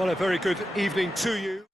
Well, a very good evening to you.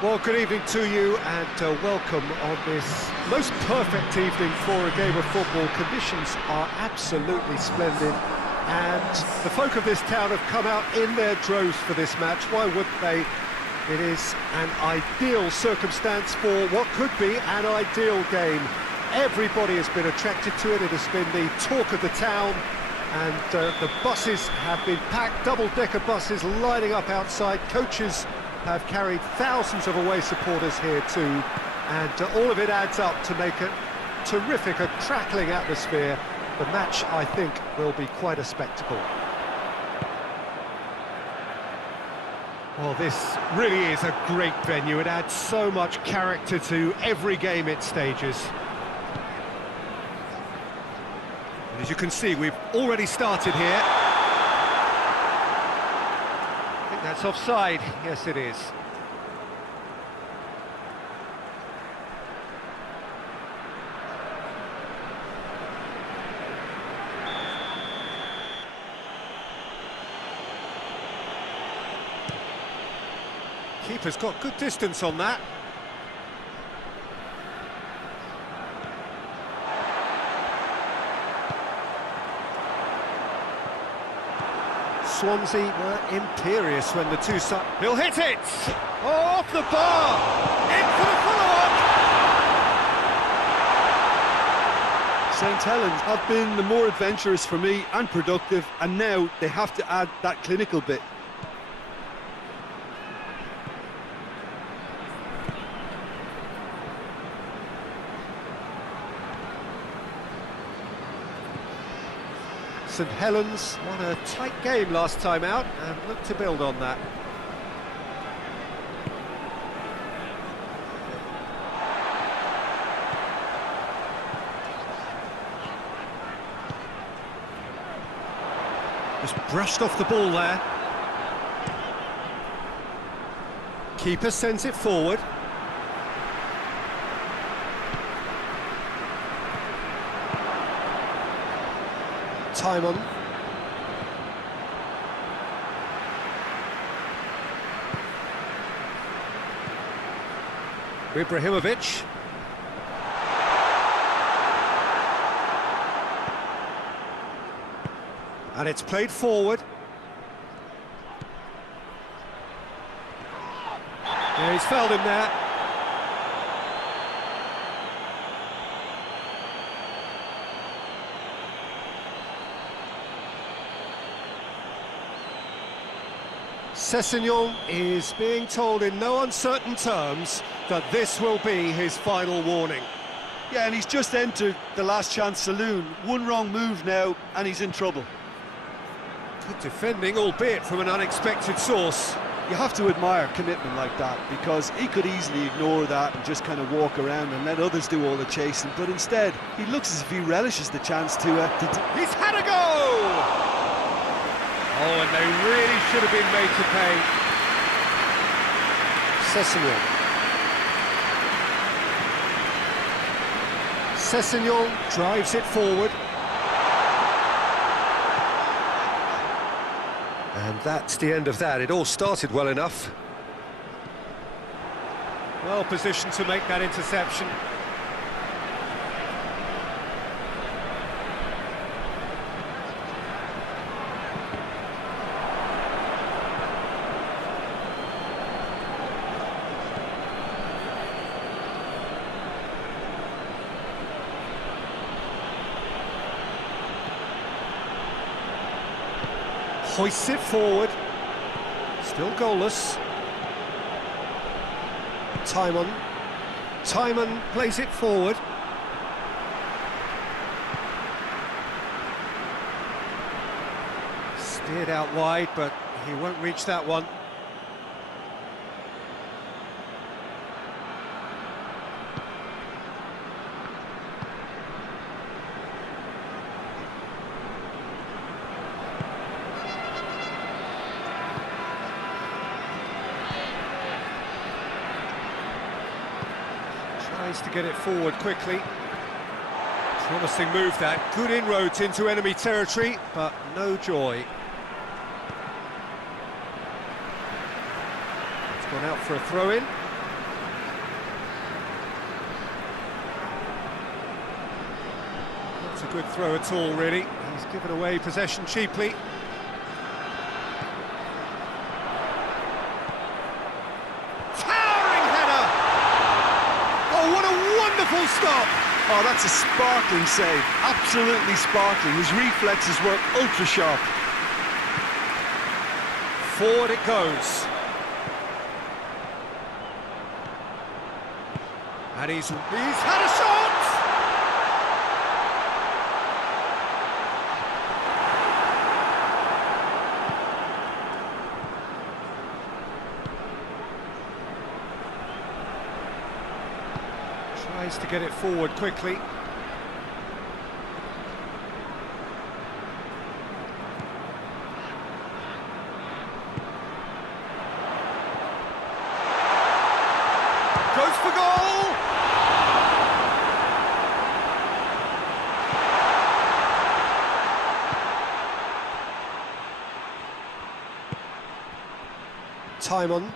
Well, good evening to you and welcome on this most perfect evening for a game of football. Conditions are absolutely splendid and the folk of this town have come out in their droves for this match. Why wouldn't they? It is an ideal circumstance for what could be an ideal game. Everybody has been attracted to it. It has been the talk of the town and the buses have been packed, double-decker buses lining up outside. Coaches have carried thousands of away supporters here too, and all of it adds up to make a terrific, a crackling atmosphere. The match, I think, will be quite a spectacle. Well, this really is a great venue. It adds so much character to every game it stages. And as you can see, we've already started here. That's offside. Yes, it is. Keeper's got good distance on that. Swansea were imperious when the two sides... He'll hit it! Oh, off the bar! In for the follow-up! Saint Helens have been the more adventurous for me and productive, and now they have to add that clinical bit. Saint Helens won a tight game last time out and look to build on that. Just brushed off the ball there. Keeper sends it forward. Time on. Ibrahimovic. And it's played forward. Yeah, he's fouled him there. Sessegnon is being told in no uncertain terms that this will be his final warning. Yeah, and he's just entered the last chance saloon. One wrong move now, and he's in trouble. Good defending, albeit from an unexpected source. You have to admire commitment like that, because he could easily ignore that and just kind of walk around and let others do all the chasing, but instead, he looks as if he relishes the chance to He's had a go! Oh, and they really should have been made to pay. Sessegnon drives it forward. And that's the end of that. It all started well enough. Well positioned to make that interception. Hoists it forward. Still goalless. Timon plays it forward. Steered out wide, but he won't reach that one. Tries to get it forward quickly. Promising move that. Good inroads into enemy territory, but no joy. It's gone out for a throw-in. Not a good throw at all, really. He's given away possession cheaply. Wonderful stop! Oh, that's a sparkling save. Absolutely sparkling. His reflexes were ultra-sharp. Forward it goes. And he's had a shot! Tries to get it forward quickly. Goes for goal! Timon.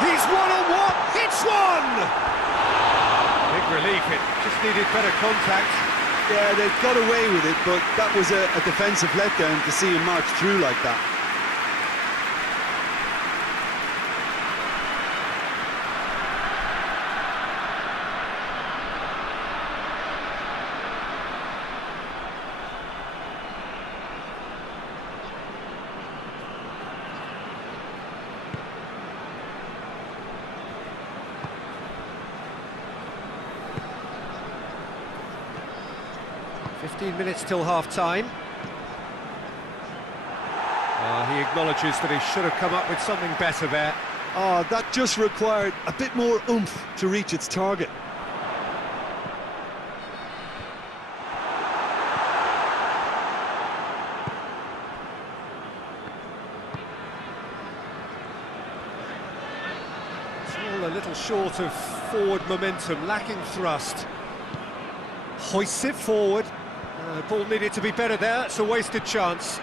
He's one-on-one, hits one! Big relief, it just needed better contact. Yeah, they got away with it, but that was a defensive letdown to see him march through like that. Fifteen minutes till half-time. He acknowledges that he should have come up with something better there. Oh, that just required a bit more oomph to reach its target. little short of forward momentum, lacking thrust. Hoists it forward. Ball needed to be better there, it's a wasted chance.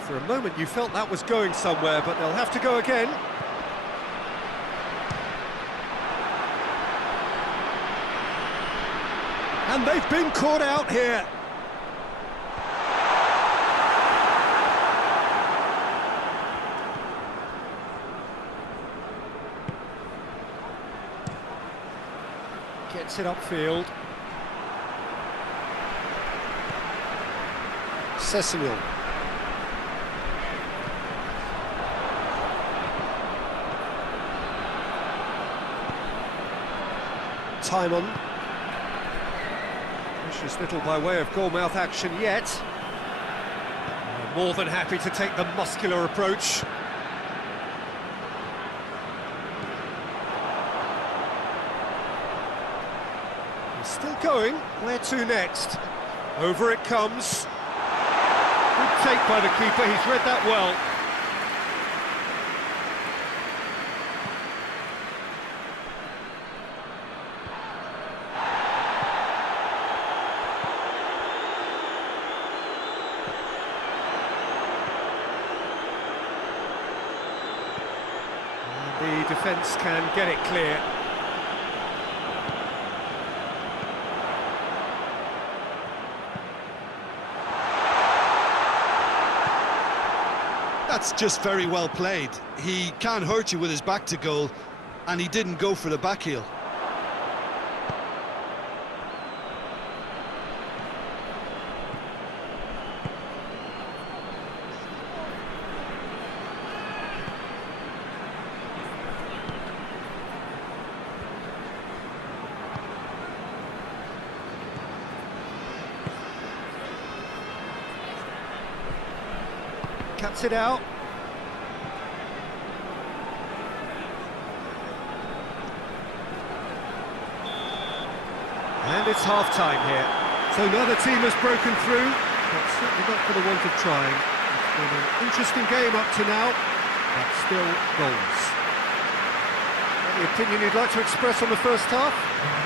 For a moment you felt that was going somewhere, but they'll have to go again. And they've been caught out here. Gets it upfield. Cecil. Timon. Precious little by way of goalmouth action yet. More than happy to take the muscular approach. He's still going. Where to next? Over it comes. Good take by the keeper, he's read that well. And the defence can get it clear. That's just very well played. He can't hurt you with his back to goal, and he didn't go for the back heel. Cuts it out. And it's half-time here. So neither team has broken through, but certainly not for the want of trying. It's been an interesting game up to now, but still goals. Any opinion you'd like to express on the first half?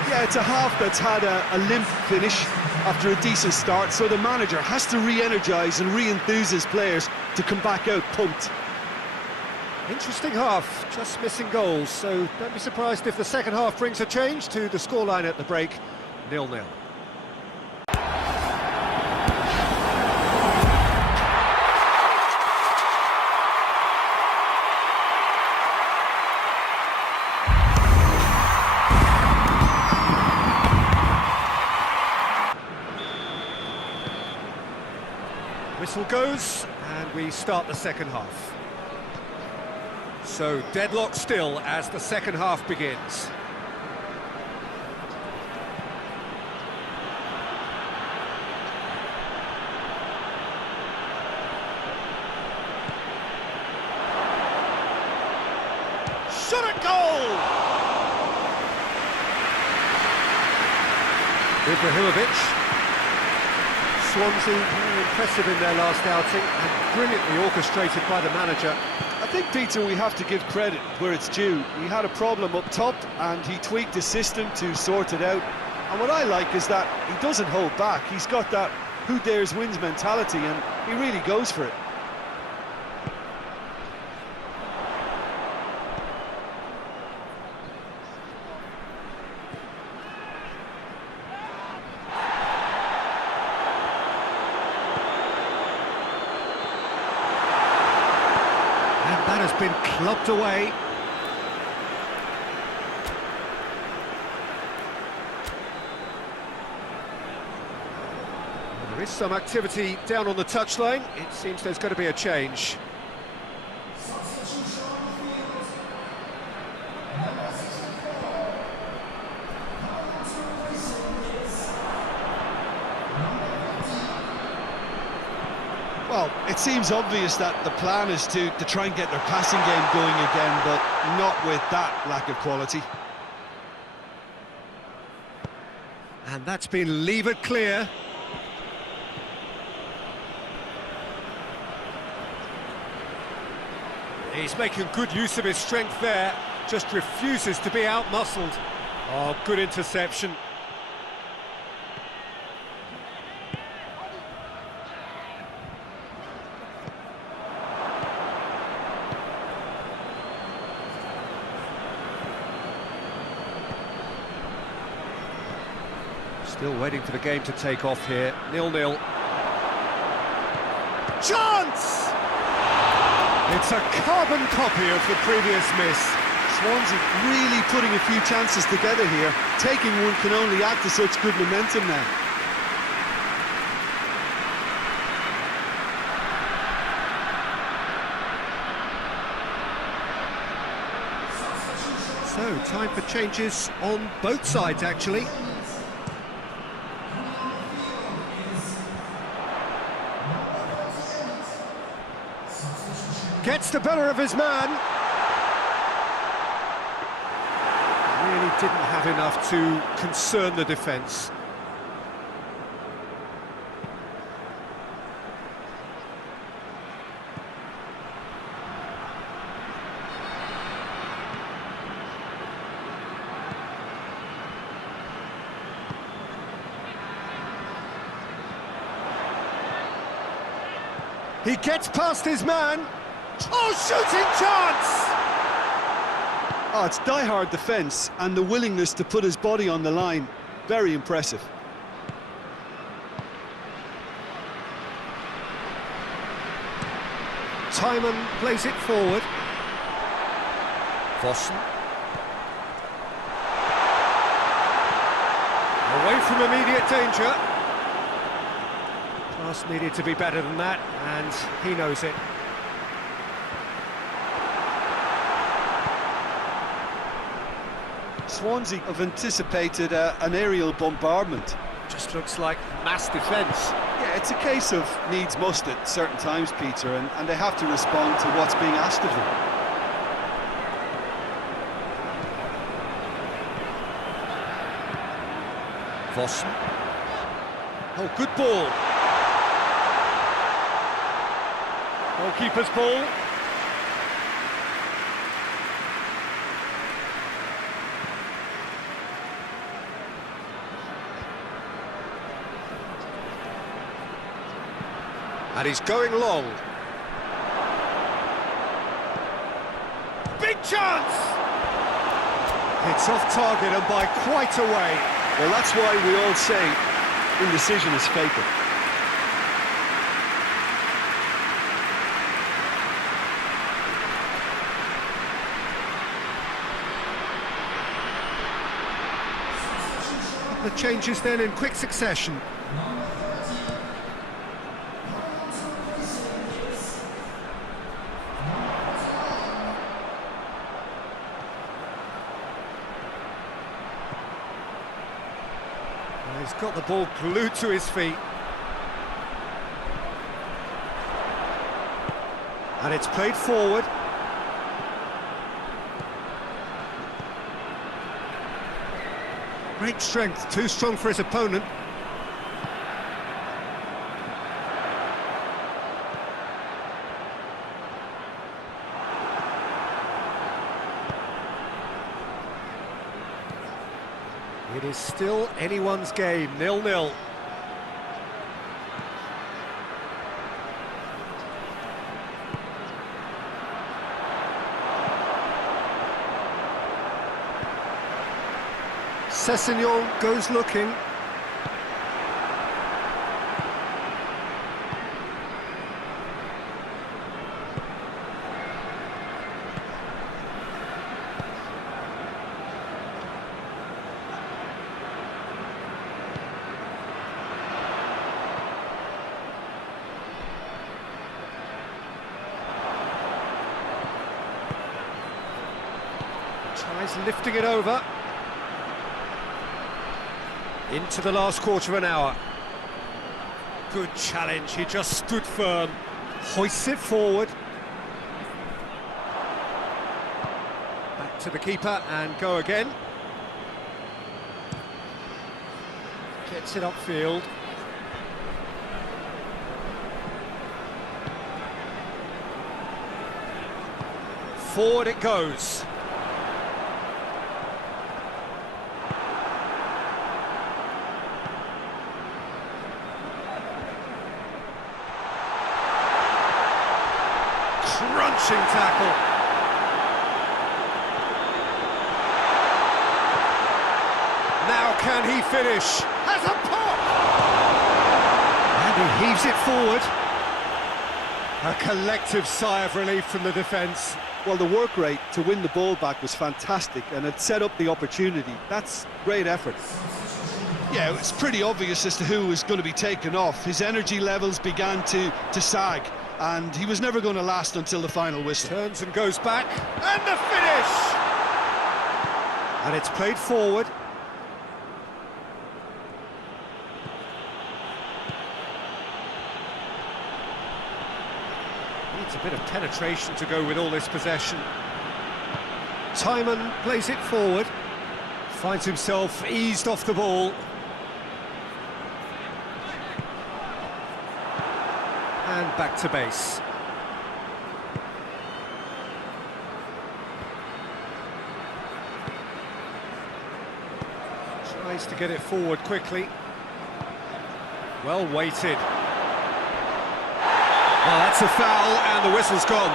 Yeah, it's a half that's had a limp finish after a decent start, so the manager has to re-energise and re-enthuse his players to come back out pumped. Interesting half, just missing goals, so don't be surprised if the second half brings a change to the scoreline at the break, 0-0. Whistle goes, and we start the second half. So, deadlock still as the second half begins. Shot at goal! Vilhelmsson. Swansea, very impressive in their last outing and brilliantly orchestrated by the manager. I think, Peter, we have to give credit where it's due. He had a problem up top and he tweaked the system to sort it out. And what I like is that he doesn't hold back. He's got that who dares wins mentality and he really goes for it. That has been clubbed away. There is some activity down on the touchline. It seems there's going to be a change. Well, it seems obvious that the plan is to try and get their passing game going again, but not with that lack of quality. And that's been levered clear. He's making good use of his strength there. Just refuses to be out-muscled. Oh, good interception. Still waiting for the game to take off here. 0-0. Chance! It's a carbon copy of the previous miss. Swansea really putting a few chances together here. Taking one can only add to such good momentum now. So, time for changes on both sides, actually. Gets the better of his man. Really didn't have enough to concern the defence. He gets past his man. Oh, shooting chance! Oh, it's die-hard defence and the willingness to put his body on the line. Very impressive. Timon plays it forward. Vossen. Away from immediate danger. Pass needed to be better than that, and he knows it. Swansea have anticipated an aerial bombardment. Just looks like mass defence. Yeah, it's a case of needs must at certain times, Peter, and they have to respond to what's being asked of them. Vossen. Oh, good ball. Goalkeeper's ball. And he's going long. Big chance! It's off target and by quite a way. Well, that's why we all say indecision is fatal. The changes then in quick succession. He's got the ball glued to his feet. And it's played forward. Great strength, too strong for his opponent. It is still anyone's game, 0-0. Sessegnon goes looking. Tries lifting it over. Into the last quarter of an hour. Good challenge, he just stood firm. Hoists it forward. Back to the keeper and go again. Gets it upfield. Forward it goes. crunching tackle. Now can he finish? Has a pop! And he heaves it forward. A collective sigh of relief from the defence. Well, the work rate to win the ball back was fantastic, and it set up the opportunity. That's great effort. Yeah, it's pretty obvious as to who was going to be taken off. His energy levels began to sag, and he was never going to last until the final whistle. Turns and goes back, and the finish! And it's played forward. Needs a bit of penetration to go with all this possession. Timon plays it forward. Finds himself eased off the ball. And back to base. Tries to get it forward quickly. Well weighted. Well, that's a foul, and the whistle's gone.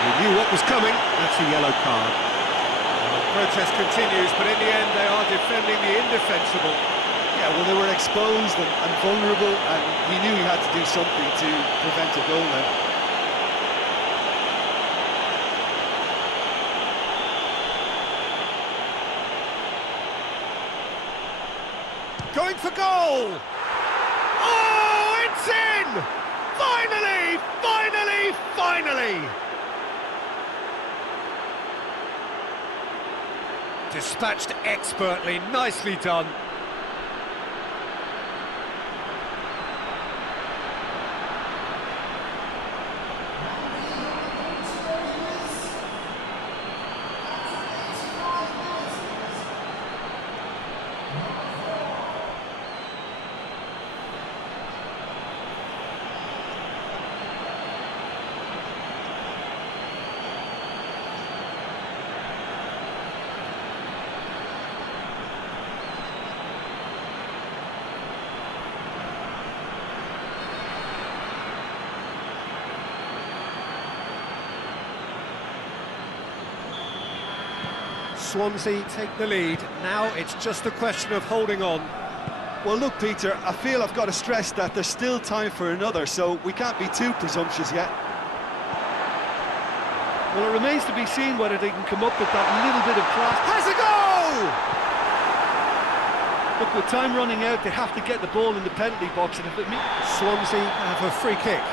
He knew what was coming. That's a yellow card. The protest continues, but in the end they are defending the indefensible. Yeah, well, they were exposed and vulnerable, and he knew he had to do something to prevent a goal now. Going for goal! Oh, it's in! Finally! Finally! Finally! Dispatched expertly, nicely done. Swansea take the lead. Now it's just a question of holding on. Well, look, Peter, I feel I've got to stress that there's still time for another, so we can't be too presumptuous yet. Well, it remains to be seen whether they can come up with that little bit of class. Has a goal! Look, with time running out, they have to get the ball in the penalty box, and if it means Swansea have a free kick.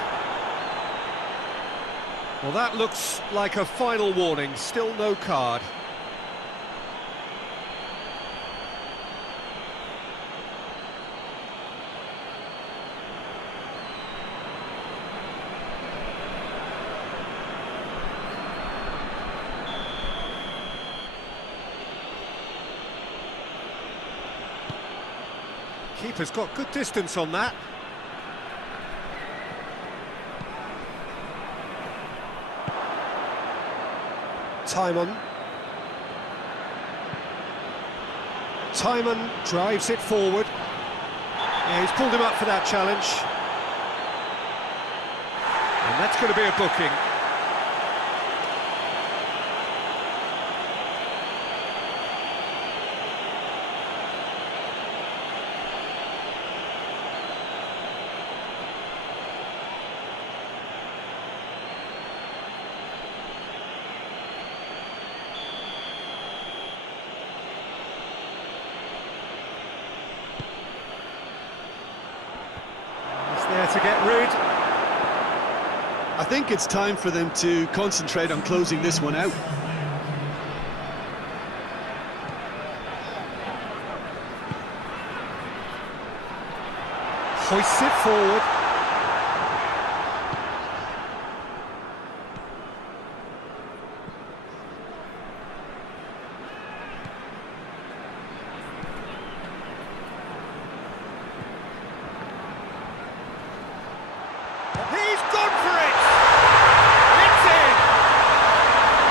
Well, that looks like a final warning. Still no card. Keeper's got good distance on that. Timon. Timon drives it forward. Yeah, he's pulled him up for that challenge. And that's going to be a booking. There to get rid. I think it's time for them to concentrate on closing this one out. Hoists it forward. He's gone for it! It's in!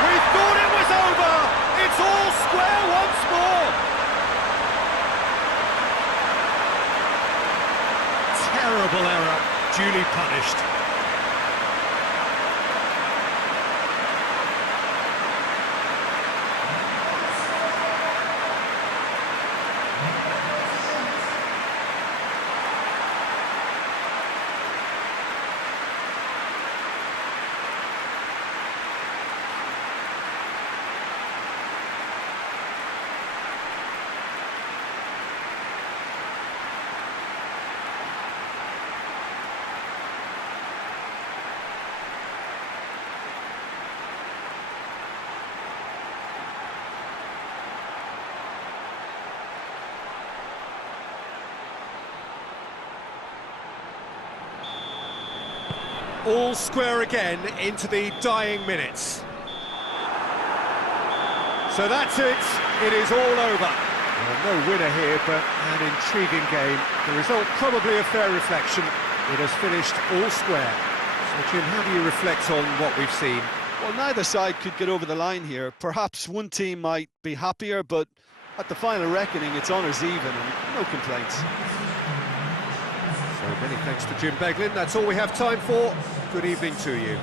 We thought it was over! It's all square once more! Terrible error. punished. All square again into the dying minutes. So that's it, it is all over. Well, no winner here, but an intriguing game. The result probably a fair reflection. It has finished all square. So Jim, how do you reflect on what we've seen? Well, neither side could get over the line here. Perhaps one team might be happier, but at the final reckoning, it's honours even and no complaints. So many thanks to Jim Beglin. That's all we have time for. Good evening to you.